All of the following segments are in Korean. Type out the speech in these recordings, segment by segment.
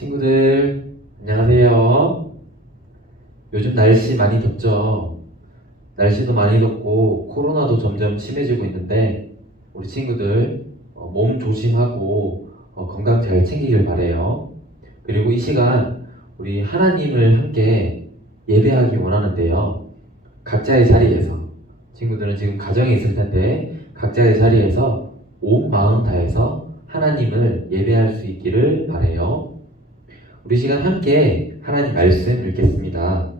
친구들, 안녕하세요. 요즘 날씨 많이 덥죠? 날씨도 많이 덥고 코로나도 점점 심해지고 있는데 우리 친구들 몸 조심하고 건강 잘 챙기길 바래요. 그리고 이 시간 우리 하나님을 함께 예배하기 원하는데요. 각자의 자리에서 친구들은 지금 가정에 있을 텐데 각자의 자리에서 온 마음 다해서 하나님을 예배할 수 있기를 바래요. 우리 시간 함께 하나님 말씀 읽겠습니다.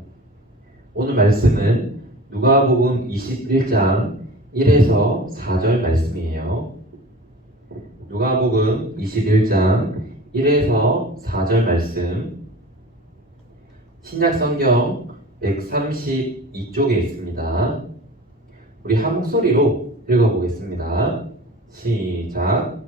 오늘 말씀은 누가복음 21장 1에서 4절 말씀이에요. 누가복음 21장 1에서 4절 말씀, 신약성경 132쪽에 있습니다. 우리 한 목소리로 읽어보겠습니다. 시작.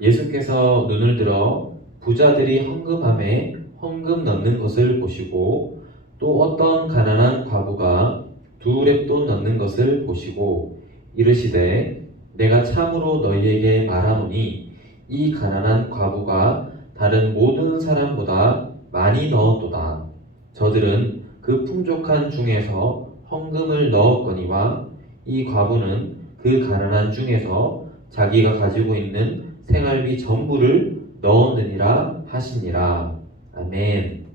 예수께서 눈을 들어 부자들이 헌금함에 헌금 넣는 것을 보시고 또 어떤 가난한 과부가 두 렙돈 넣는 것을 보시고 이르시되 내가 참으로 너희에게 말하노니 이 가난한 과부가 다른 모든 사람보다 많이 넣었도다. 저들은 그 풍족한 중에서 헌금을 넣었거니와 이 과부는 그 가난한 중에서 자기가 가지고 있는 생활비 전부를 넣었느니라 하시니라. 아멘.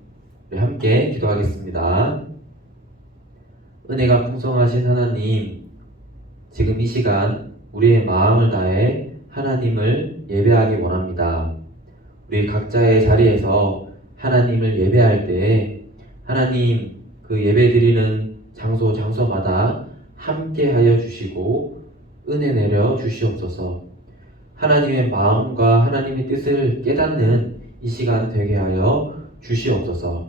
우리 함께 기도하겠습니다. 은혜가 풍성하신 하나님, 지금 이 시간 우리의 마음을 다해 하나님을 예배하기 원합니다. 우리 각자의 자리에서 하나님을 예배할 때 하나님 그 예배드리는 장소마다 함께 하여 주시고 은혜 내려 주시옵소서. 하나님의 마음과 하나님의 뜻을 깨닫는 이 시간 되게 하여 주시옵소서.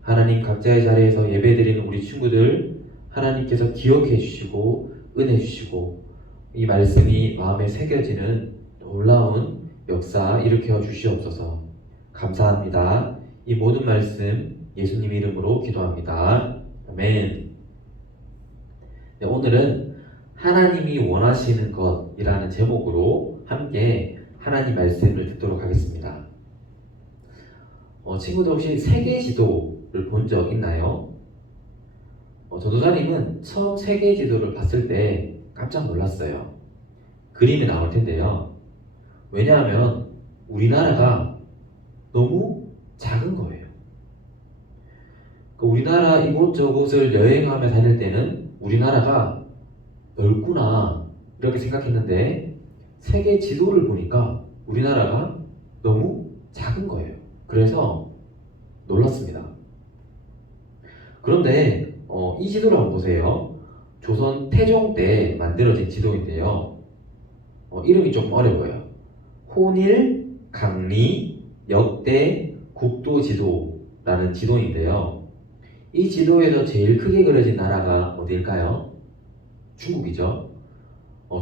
하나님 각자의 자리에서 예배드리는 우리 친구들 하나님께서 기억해 주시고 은혜 주시고 이 말씀이 마음에 새겨지는 놀라운 역사 일으켜 주시옵소서. 감사합니다. 이 모든 말씀 예수님 이름으로 기도합니다. 아멘. 네, 오늘은 하나님이 원하시는 것이라는 제목으로 함께 하나님 말씀을 듣도록 하겠습니다. 친구들 혹시 세계 지도를 본 적 있나요? 전도사님은 처음 세계 지도를 봤을 때 깜짝 놀랐어요. 그림이 나올 텐데요. 왜냐하면 우리나라가 너무 작은 거예요. 우리나라 이곳저곳을 여행하며 다닐 때는 우리나라가 넓구나 이렇게 생각했는데 세계 지도를 보니까 우리나라가 너무 작은 거예요. 그래서 놀랐습니다. 그런데 이 지도를 한번 보세요. 조선 태종 때 만들어진 지도인데요. 이름이 조금 어려워요. 혼일 강리 역대 국도 지도라는 지도인데요. 이 지도에서 제일 크게 그려진 나라가 어디일까요? 중국이죠.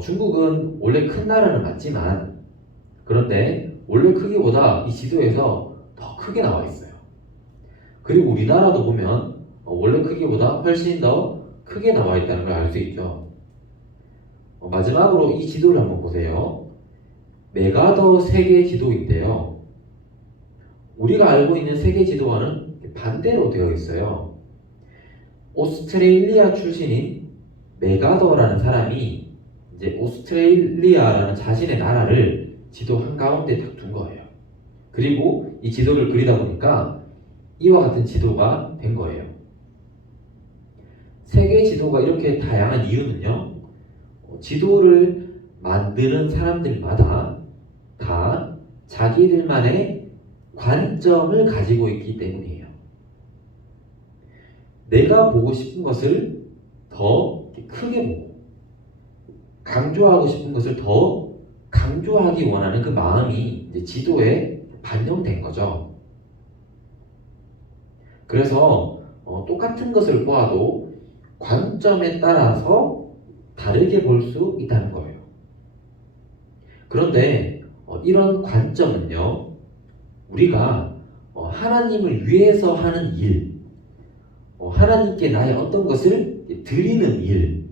중국은 원래 큰 나라는 맞지만 그런데 원래 크기보다 이 지도에서 더 크게 나와 있어요. 그리고 우리나라도 보면 원래 크기보다 훨씬 더 크게 나와 있다는 걸 알 수 있죠. 마지막으로 이 지도를 한번 보세요. 메가더 세계 지도인데요. 우리가 알고 있는 세계 지도와는 반대로 되어 있어요. 오스트레일리아 출신인 메가더라는 사람이 이제 오스트레일리아라는 자신의 나라를 지도 한가운데 딱 둔 거예요. 그리고 이 지도를 그리다 보니까 이와 같은 지도가 된 거예요. 세계 지도가 이렇게 다양한 이유는요, 지도를 만드는 사람들마다 다 자기들만의 관점을 가지고 있기 때문이에요. 내가 보고 싶은 것을 더 크게 보고 강조하고 싶은 것을 더 강조하기 원하는 그 마음이 이제 지도에 반영된 거죠. 그래서 똑같은 것을 보아도 관점에 따라서 다르게 볼 수 있다는 거예요. 그런데 이런 관점은요, 우리가 하나님을 위해서 하는 일, 하나님께 나의 어떤 것을 드리는 일,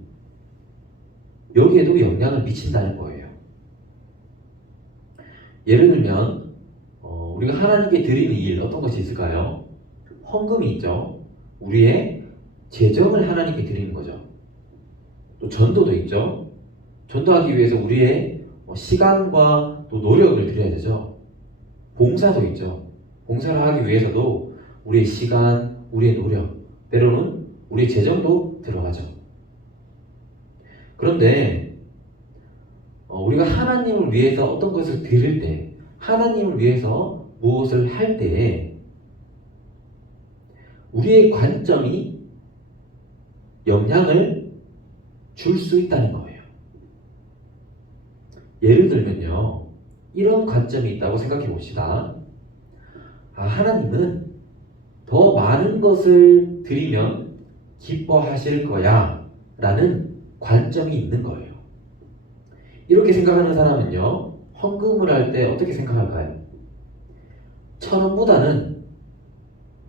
여기에도 영향을 미친다는 거예요. 예를 들면 우리가 하나님께 드리는 일 어떤 것이 있을까요? 헌금이 있죠. 우리의 재정을 하나님께 드리는 거죠. 또 전도도 있죠. 전도하기 위해서 우리의 시간과 또 노력을 드려야 되죠. 봉사도 있죠. 봉사를 하기 위해서도 우리의 시간, 우리의 노력, 때로는 우리의 재정도 들어가죠. 그런데 우리가 하나님을 위해서 어떤 것을 드릴 때, 하나님을 위해서 무엇을 할 때에 우리의 관점이 영향을 줄 수 있다는 거예요. 예를 들면요, 이런 관점이 있다고 생각해 봅시다. 하나님은 더 많은 것을 드리면 기뻐하실 거야 라는 관점이 있는 거예요. 이렇게 생각하는 사람은요, 헌금을 할 때 어떻게 생각할까요? 1,000원보다는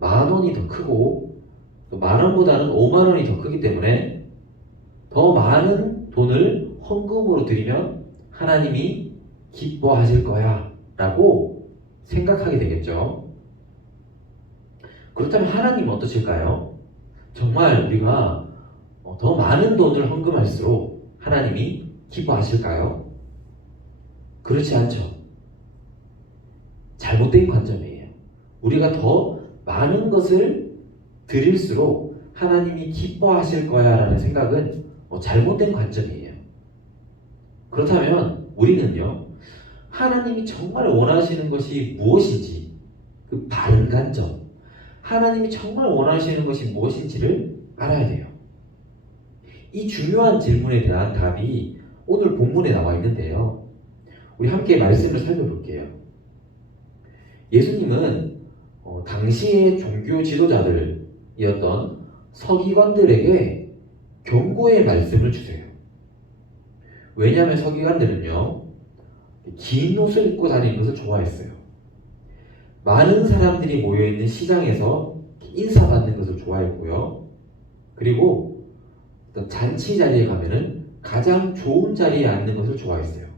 10,000원이 더 크고 또 10,000원보다는 50,000원이 더 크기 때문에 더 많은 돈을 헌금으로 드리면 하나님이 기뻐하실 거야 라고 생각하게 되겠죠. 그렇다면 하나님은 어떠실까요? 정말 우리가 더 많은 돈을 헌금할수록 하나님이 기뻐하실까요? 그렇지 않죠. 잘못된 관점이에요. 우리가 더 많은 것을 드릴수록 하나님이 기뻐하실 거야 라는 생각은 잘못된 관점이에요. 그렇다면 우리는요, 하나님이 정말 원하시는 것이 무엇인지, 그 바른 관점, 하나님이 정말 원하시는 것이 무엇인지를 알아야 돼요. 이 중요한 질문에 대한 답이 오늘 본문에 나와 있는데요. 우리 함께 말씀을 살펴볼게요. 예수님은 당시의 종교 지도자들이었던 서기관들에게 경고의 말씀을 주세요. 왜냐하면 서기관들은요, 긴 옷을 입고 다니는 것을 좋아했어요. 많은 사람들이 모여있는 시장에서 인사받는 것을 좋아했고요. 그리고 어떤 잔치 자리에 가면은 가장 좋은 자리에 앉는 것을 좋아했어요.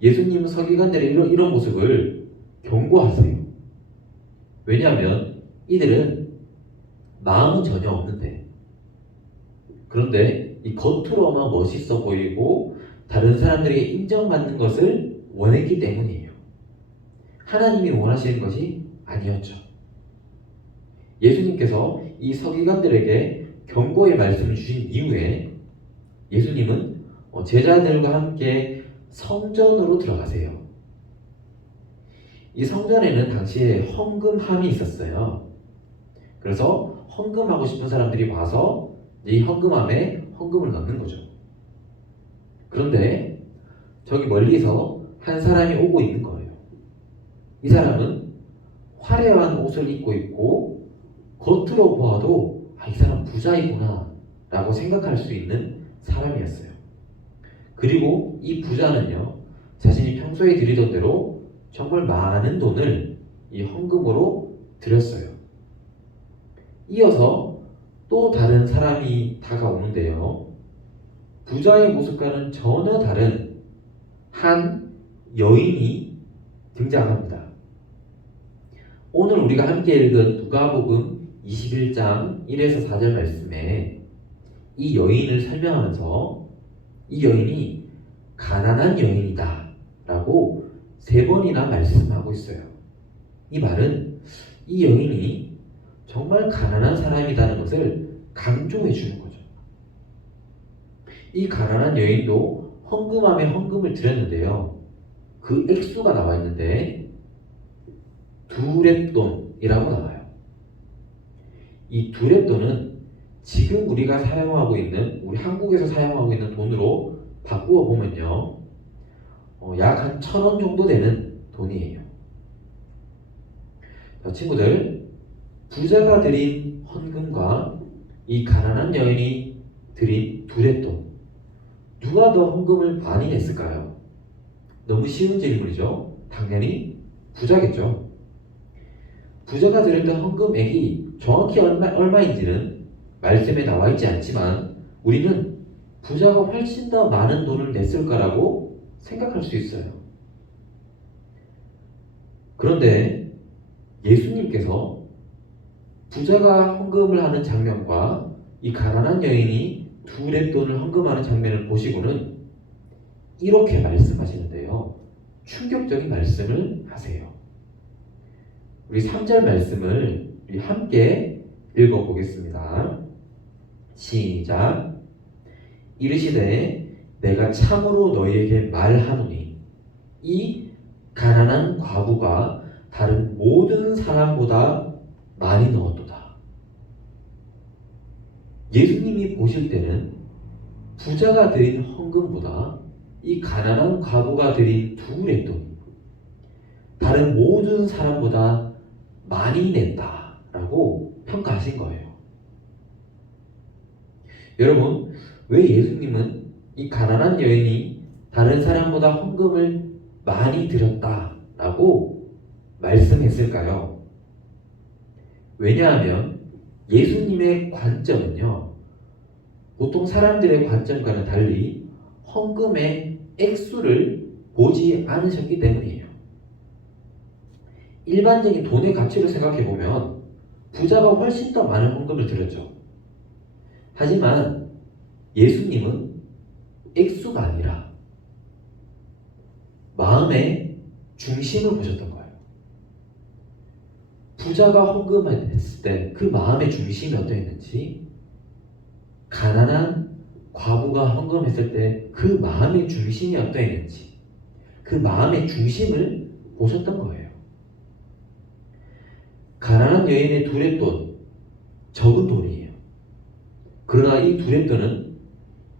예수님은 서기관들의 이런 모습을 경고하세요. 왜냐하면 이들은 마음은 전혀 없는데, 그런데 이 겉으로만 멋있어 보이고 다른 사람들에게 인정받는 것을 원했기 때문이에요. 하나님이 원하시는 것이 아니었죠. 예수님께서 이 서기관들에게 경고의 말씀을 주신 이후에 예수님은 제자들과 함께 성전으로 들어가세요. 이 성전에는 당시에 헌금함이 있었어요. 그래서 헌금하고 싶은 사람들이 와서 이 헌금함에 헌금을 넣는 거죠. 그런데 저기 멀리서 한 사람이 오고 있는 거예요. 이 사람은 화려한 옷을 입고 있고 겉으로 보아도 이 사람 부자이구나 라고 생각할 수 있는 사람이었어요. 그리고 이 부자는요, 자신이 평소에 드리던 대로 정말 많은 돈을 이 헌금으로 드렸어요. 이어서 또 다른 사람이 다가오는데요, 부자의 모습과는 전혀 다른 한 여인이 등장합니다. 오늘 우리가 함께 읽은 누가복음 21장 1에서 4절 말씀에 이 여인을 설명하면서 이 여인이 가난한 여인이다 라고 3번이나 말씀하고 있어요. 이 말은 이 여인이 정말 가난한 사람이라는 것을 강조해 주는 거죠. 이 가난한 여인도 헌금함에 헌금을 드렸는데요, 그 액수가 나와 있는데 두렙돈이라고 나와요. 이 두렙돈은 지금 우리가 사용하고 있는, 우리 한국에서 사용하고 있는 돈으로 바꾸어 보면요, 약 한 1,000원 정도 되는 돈이에요. 자, 친구들, 부자가 드린 헌금과 이 가난한 여인이 드린 두렙돈, 누가 더 헌금을 많이 냈을까요? 너무 쉬운 질문이죠. 당연히 부자겠죠. 부자가 드렸던 헌금액이 정확히 얼마인지는 말씀에 나와 있지 않지만 우리는 부자가 훨씬 더 많은 돈을 냈을 거라고 생각할 수 있어요. 그런데 예수님께서 부자가 헌금을 하는 장면과 이 가난한 여인이 두 렙돈을 헌금하는 장면을 보시고는 이렇게 말씀하시는데요. 충격적인 말씀을 하세요. 우리 3절 말씀을 우리 함께 읽어보겠습니다. 시작. 이르시되 내가 참으로 너희에게 말하노니 이 가난한 과부가 다른 모든 사람보다 많이 넣었도다. 예수님이 보실 때는 부자가 드린 헌금보다 이 가난한 과부가 드린 두 렙돈이 다른 모든 사람보다 많이 냈다라고 평가하신 거예요. 여러분, 왜 예수님은 이 가난한 여인이 다른 사람보다 헌금을 많이 드렸다라고 말씀했을까요? 왜냐하면 예수님의 관점은요, 보통 사람들의 관점과는 달리 헌금의 액수를 보지 않으셨기 때문이에요. 일반적인 돈의 가치로 생각해보면 부자가 훨씬 더 많은 헌금을 드렸죠. 하지만 예수님은 액수가 아니라 마음의 중심을 보셨던 거예요. 부자가 헌금했을 때 그 마음의 중심이 어떠했는지, 가난한 과부가 헌금했을 때 그 마음의 중심이 어떠했는지, 그 마음의 중심을 보셨던 거예요. 가난한 여인의 두 렙돈, 적은 돈이에요. 그러나 이 두 렙돈은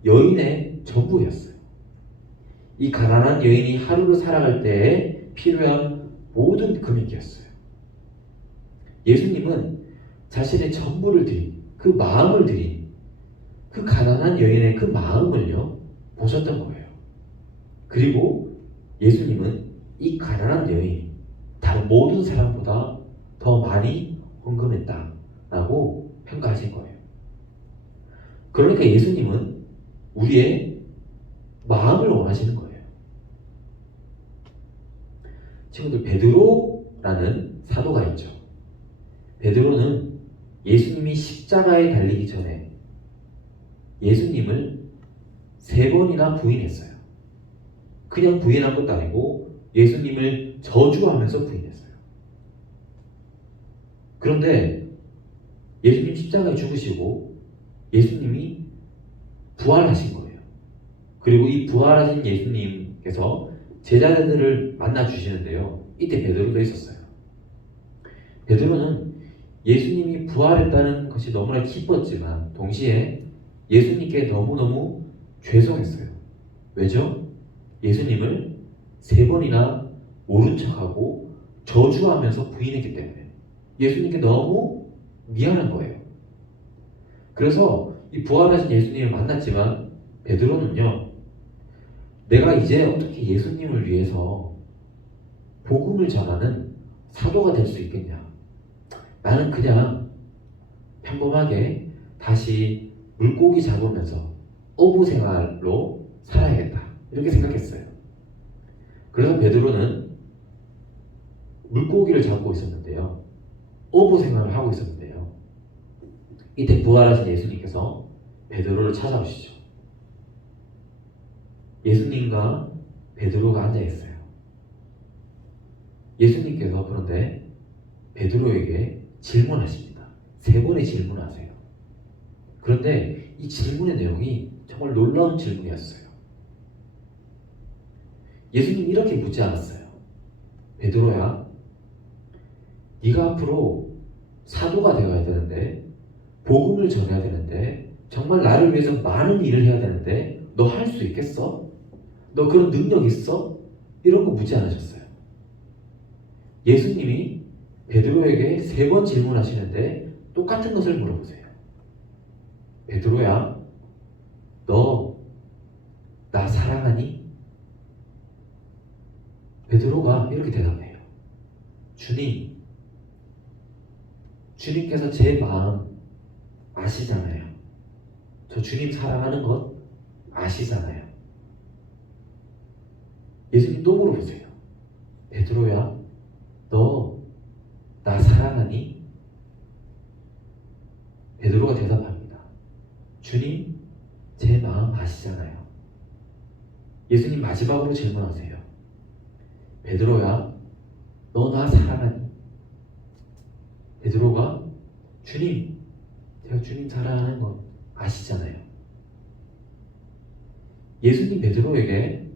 여인의 전부였어요. 이 가난한 여인이 하루를 살아갈 때에 필요한 모든 금액이었어요. 예수님은 자신의 전부를 드린, 그 마음을 드린 그 가난한 여인의 그 마음을요 보셨던 거예요. 그리고 예수님은 이 가난한 여인이 다른 모든 사람보다 더 많이 헌금했다라고 평가하신 거예요. 그러니까 예수님은 우리의 마음을 원하시는 거예요. 친구들, 베드로라는 사도가 있죠. 베드로는 예수님이 십자가에 달리기 전에 예수님을 3번이나 부인했어요. 그냥 부인한 것도 아니고 예수님을 저주하면서 부인했어요. 그런데 예수님 십자가에 죽으시고 예수님이 부활하신 거예요. 그리고 이 부활하신 예수님께서 제자들을 만나 주시는데요. 이때 베드로도 있었어요. 베드로는 예수님이 부활했다는 것이 너무나 기뻤지만 동시에 예수님께 너무너무 죄송했어요. 왜죠? 예수님을 3번이나 모른 척하고 저주하면서 부인했기 때문에 예수님께 너무 미안한 거예요. 그래서 이 부활하신 예수님을 만났지만 베드로는요, 내가 이제 어떻게 예수님을 위해서 복음을 전하는 사도가 될 수 있겠냐? 나는 그냥 평범하게 다시 물고기 잡으면서 어부 생활로 살아야겠다. 이렇게 생각했어요. 그래서 베드로는 물고기를 잡고 있었는데요. 어부 생활을 하고 있었는데요. 이때 부활하신 예수님께서 베드로를 찾아오시죠. 예수님과 베드로가 앉아있어요. 예수님께서 그런데 베드로에게 질문하십니다. 3번의 질문을 하세요. 그런데 이 질문의 내용이 정말 놀라운 질문이었어요. 예수님 이렇게 묻지 않았어요. 베드로야, 네가 앞으로 사도가 되어야 되는데, 복음을 전해야 되는데, 정말 나를 위해서 많은 일을 해야 되는데 너 할 수 있겠어? 너 그런 능력 있어? 이런 거 묻지 않으셨어요. 예수님이 베드로에게 3번 질문하시는데 똑같은 것을 물어보세요. 베드로야, 너 나 사랑하니? 베드로가 이렇게 대답해요. 주님께서 제 마음 아시잖아요. 저 주님 사랑하는 것 아시잖아요. 예수님 또 물어보세요. 베드로야, 너 나 사랑하니? 베드로가 대답합니다. 주님, 제 마음 아시잖아요. 예수님 마지막으로 질문하세요. 베드로야, 너 나 사랑하니? 베드로가 주님, 제가 주님 사랑하는 건 아시잖아요. 예수님 베드로에게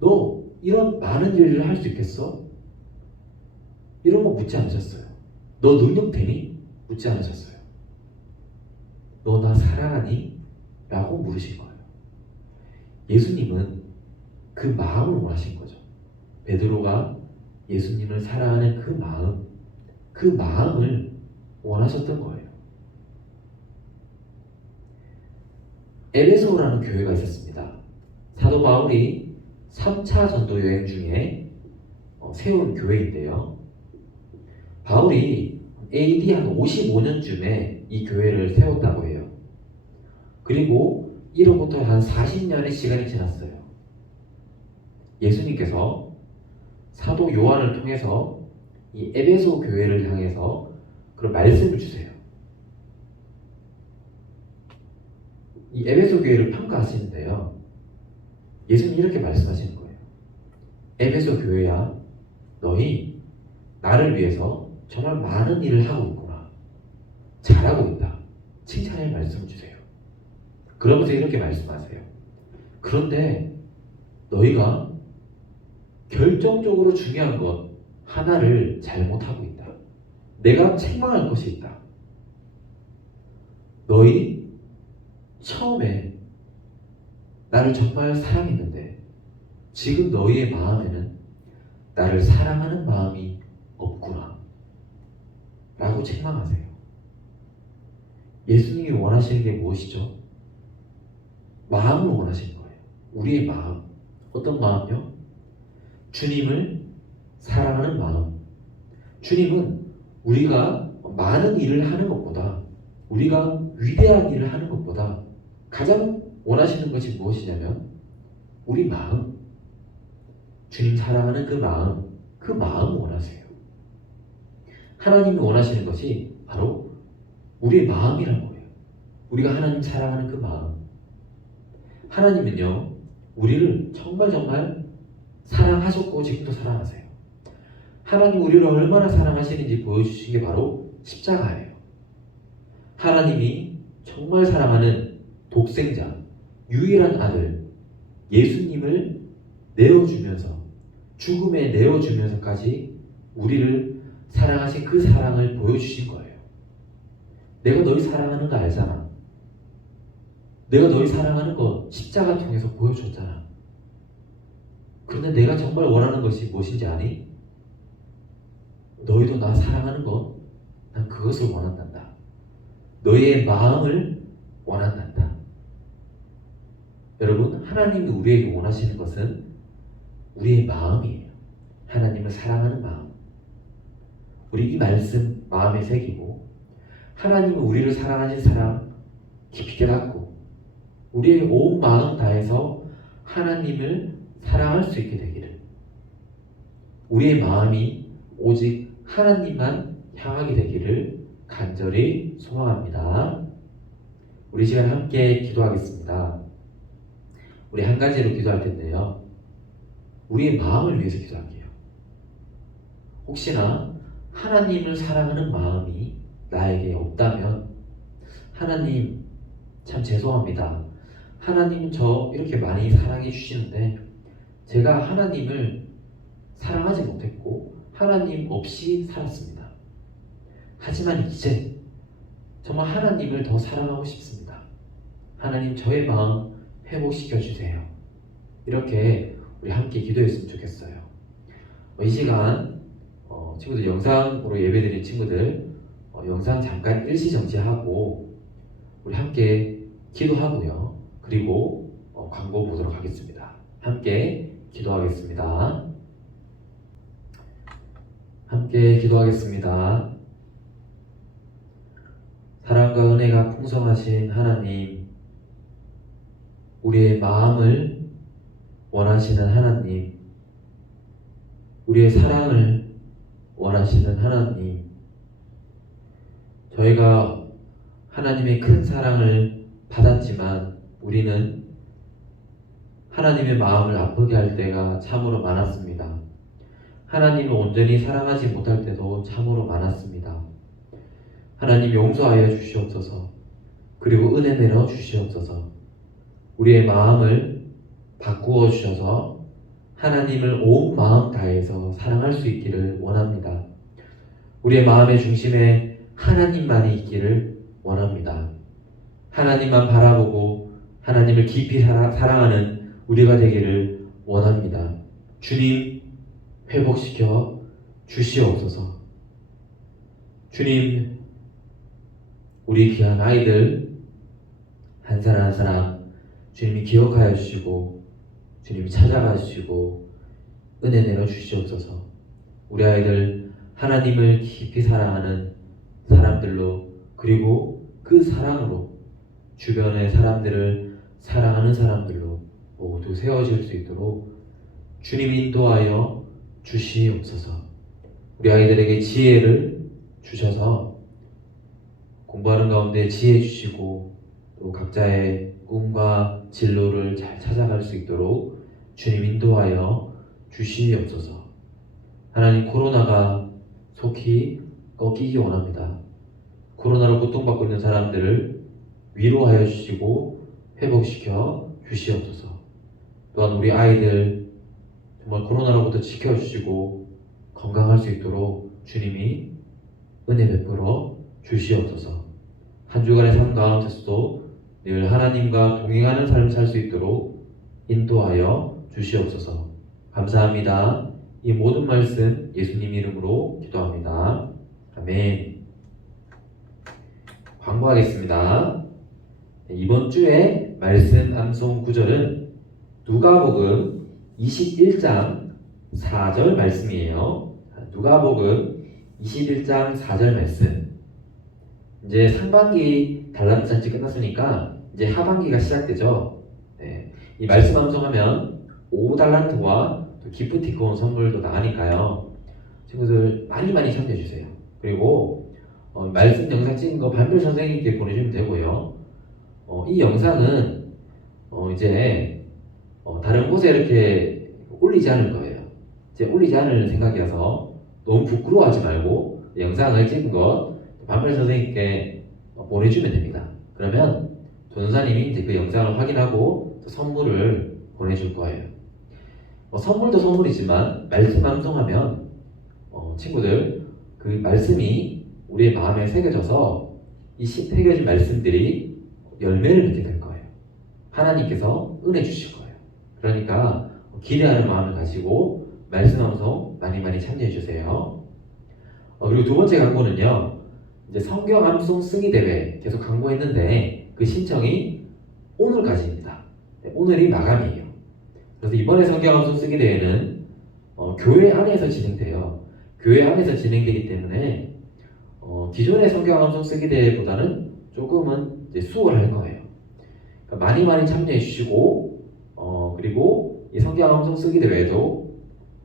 너 이런 많은 일을 할 수 있겠어? 이런 거 묻지 않으셨어요. 너 능력 되니? 묻지 않으셨어요. 너 나 사랑하니? 라고 물으신 거예요. 예수님은 그 마음을 원하신 거죠. 베드로가 예수님을 사랑하는 그 마음을 원하셨던 거예요. 에베소라는 교회가 있었습니다. 사도 바울이 3차 전도 여행 중에 세운 교회인데요. 바울이 AD 한 55년쯤에 이 교회를 세웠다고 해요. 그리고 이로부터 한 40년의 시간이 지났어요. 예수님께서 사도 요한을 통해서 이 에베소 교회를 향해서 그런 말씀을 주세요. 이 에베소 교회를 평가하시는데요. 예수님 이렇게 말씀하시는 거예요. 에베소 교회야, 너희 나를 위해서 정말 많은 일을 하고 있구나. 잘하고 있다. 칭찬의 말씀을 주세요. 그러면서 이렇게 말씀하세요. 그런데 너희가 결정적으로 중요한 것 하나를 잘못하고 있다. 내가 책망할 것이 있다. 너희 처음에 나를 정말 사랑했는데 지금 너희의 마음에는 나를 사랑하는 마음이 없구나 라고 책망하세요. 예수님이 원하시는 게 무엇이죠? 마음을 원하시는 거예요. 우리의 마음. 어떤 마음이요? 주님을 사랑하는 마음. 주님은 우리가 많은 일을 하는 것보다, 우리가 위대한 일을 하는 것보다 가장 원하시는 것이 무엇이냐면 우리 마음. 주님 사랑하는 그 마음을 원하세요. 하나님이 원하시는 것이 바로 우리의 마음이란 거예요. 우리가 하나님 사랑하는 그 마음. 하나님은요, 우리를 정말 사랑하셨고 지금도 사랑하세요. 하나님 우리를 얼마나 사랑하시는지 보여주신 게 바로 십자가예요. 하나님이 정말 사랑하는 독생자, 유일한 아들, 예수님을 내어주면서, 죽음에 내어주면서까지 우리를 사랑하신 그 사랑을 보여주신 거예요. 내가 너희 사랑하는 거 알잖아. 내가 너희 사랑하는 거 십자가 통해서 보여줬잖아. 그런데 내가 정말 원하는 것이 무엇인지 아니? 너희도 나 사랑하는 거, 난 그것을 원한단다. 너희의 마음을 원한단다. 여러분, 하나님이 우리에게 원하시는 것은 우리의 마음이에요. 하나님을 사랑하는 마음. 우리 이 말씀 마음에 새기고 하나님은 우리를 사랑하신 사랑 깊이 깨닫고 우리의 온 마음 다해서 하나님을 사랑할 수 있게 되기를, 우리의 마음이 오직 하나님만 향하게 되기를 간절히 소망합니다. 우리 시간 함께 기도하겠습니다. 우리 한 가지로 기도할 텐데요. 우리의 마음을 위해서 기도할게요. 혹시나 하나님을 사랑하는 마음이 나에게 없다면 하나님 참 죄송합니다. 하나님은 저 이렇게 많이 사랑해 주시는데 제가 하나님을 사랑하지 못했고 하나님 없이 살았습니다. 하지만 이제 정말 하나님을 더 사랑하고 싶습니다. 하나님 저의 마음 회복시켜 주세요. 이렇게 우리 함께 기도했으면 좋겠어요. 이 시간 친구들 영상으로 예배드린 친구들 영상 잠깐 일시정지하고 우리 함께 기도하고요. 그리고 광고 보도록 하겠습니다. 함께 기도하겠습니다. 함께 기도하겠습니다. 사랑과 은혜가 풍성하신 하나님, 우리의 마음을 원하시는 하나님, 우리의 사랑을 원하시는 하나님, 저희가 하나님의 큰 사랑을 받았지만 우리는 하나님의 마음을 아프게 할 때가 참으로 많았습니다. 하나님을 온전히 사랑하지 못할 때도 참으로 많았습니다. 하나님 용서하여 주시옵소서. 그리고 은혜 내려 주시옵소서. 우리의 마음을 바꾸어 주셔서 하나님을 온 마음 다해서 사랑할 수 있기를 원합니다. 우리의 마음의 중심에 하나님만이 있기를 원합니다. 하나님만 바라보고 하나님을 깊이 사랑하는 우리가 되기를 원합니다. 주님, 회복시켜 주시옵소서. 주님, 우리 귀한 아이들 한 사람 한 사람 주님이 기억하여 주시고 주님이 찾아가 주시고 은혜 내려 주시옵소서. 우리 아이들 하나님을 깊이 사랑하는 사람들로, 그리고 그 사랑으로 주변의 사람들을 사랑하는 사람들로 모두 세워질 수 있도록 주님 인도하여 주시옵소서. 우리 아이들에게 지혜를 주셔서 공부하는 가운데 지혜 주시고 또 각자의 꿈과 진로를 잘 찾아갈 수 있도록 주님 인도하여 주시옵소서. 하나님, 코로나가 속히 꺾이기 원합니다. 코로나로 고통받고 있는 사람들을 위로하여 주시고 회복시켜 주시옵소서. 또한 우리 아이들 정말 코로나로부터 지켜주시고 건강할 수 있도록 주님이 은혜 베풀어 주시옵소서. 한 주간의 삶 가운데서도 늘 하나님과 동행하는 삶을 살 수 있도록 인도하여 주시옵소서. 감사합니다. 이 모든 말씀 예수님 이름으로 기도합니다. 아멘. 광고하겠습니다. 이번 주에 말씀 암송 구절은 누가복음 21장 4절 말씀이에요. 누가복음 21장 4절 말씀. 이제 상반기 달란트 잔치 끝났으니까 이제 하반기가 시작되죠. 네. 이 말씀 암송하면 5달란트와 또 기프티콘 선물도 나가니까요. 친구들 많이 참여해주세요. 그리고 말씀 영상 찍은 거 반별 선생님께 보내주면 되고요. 이 영상은 이제 다른 곳에 이렇게 올리지 않을 거예요. 이제 올리지 않을 생각이어서 너무 부끄러워하지 말고 영상을 찍은 것 반별 선생님께 보내주면 됩니다. 그러면 전도사님이 이제 그 영상을 확인하고 선물을 보내줄 거예요. 선물도 선물이지만 말씀 암송하면 친구들 그 말씀이 우리의 마음에 새겨져서 이 새겨진 말씀들이 열매를 맺게 될 거예요. 하나님께서 은혜 주실 거예요. 그러니까 기대하는 마음을 가지고 말씀 암송 많이 참여해 주세요. 그리고 두 번째 광고는요. 이제 성경 암송 승리 대회 계속 광고했는데 그 신청이 오늘까지입니다. 네, 오늘이 마감이에요. 그래서 이번에 성경 암송 승리 대회는 교회 안에서 진행돼요. 교회 안에서 진행되기 때문에 기존의 성경 암송 쓰기 대회보다는 조금은 이제 수월할 거예요. 그러니까 많이 참여해 주시고 그리고 이 성경 암송 쓰기 대회도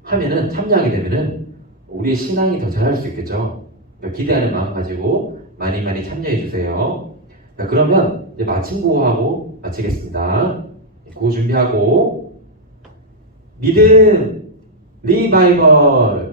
하면은 참여하게 되면은 우리의 신앙이 더 잘할 수 있겠죠. 그러니까 기대하는 마음 가지고 많이 참여해 주세요. 자, 그러면 이제 마침 구호하고 마치겠습니다. 구호 준비하고 믿음 리바이벌